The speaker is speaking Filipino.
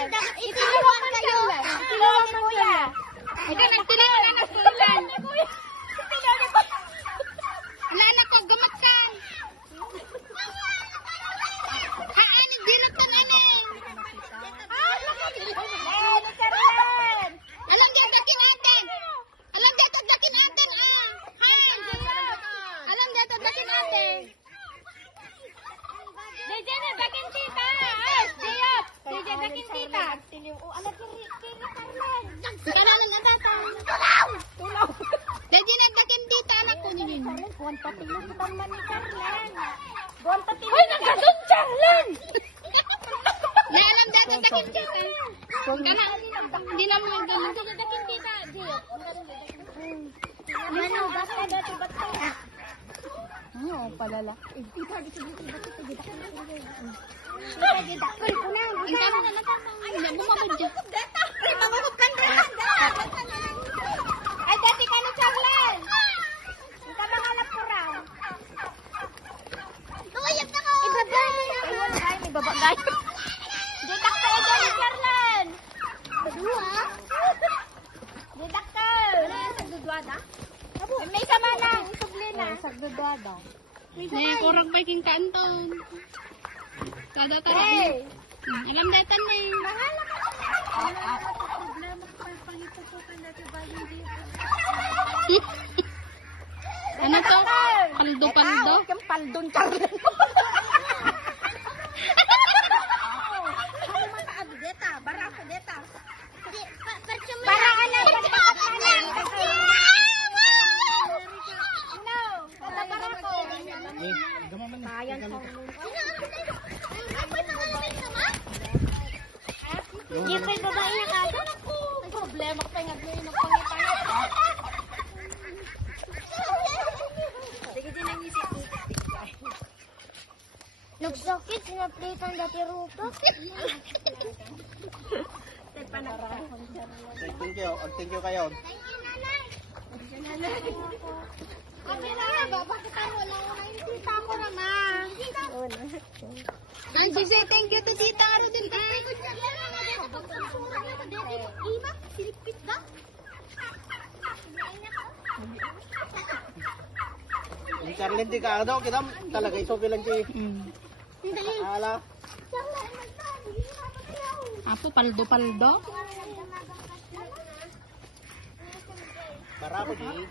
Charlan. Itulungan man Charlan. Itulungan man kuya. Ikaw, nagtulungan na nagtulungan. Wala na ko, gamat ka. Aanig, dinatan ani. Charlan. Alam dito kinatin. Alam dito kinatin. Hay. Alam dito kinatin. Deja na dakin tita. Diop. Deja dakin tita. Anak kiri Charlan. Kanalan na data. Tulaw. Dadi nagdakin dito anak ko ninin. Charlan, buwan patilo sa taman ni Charlan. Buwan patilo. Hoy, nagkasod Charlan. Na alam dito dakin dito. Kana hindi na mo ganun. Dakin tita. Diop. Ano, basta dati ba't Oo, palala. Tita, dito dito. Dakol ko na. Ay, na bumabad dyan. Ay, mamabot kan Ay, dati ka ni Charlan. Ang kamangalap ko raw. Tuyag na ko. Ibabay mo na. Ay, wala kayo. May babagay. Didak ka dyan ni Charlan. Dua. Didak ka. Wala yan sa dudwada? May sama na. Isubli na. Sa dudwada. Ne, kurang biking kanton. Kada tara. Hey. Alam datan ne. Mahala ka. Wala ka problema. Pangitutukan natin ba hindi? Ano to? Paldo-paldo? Yung paldon Charlan. Barako deta. Para ano? No. Para barako. Bayan sa Hindi pa yung babae na kada. Problema pa yung agloy ng pangipangat. Sige din ang isip ko. Nagsakit, sinaplitan dati rupa. Thank you kayo. Sabi na nga ba, bakit ano lang ako nakikita ko naman. Ang say thank you to Tita Aro din ay. Iba, silipit ba? Yung Charlene di ka ano, kita talaga ito bilang si ala. Apo paldo-paldo. Barako di.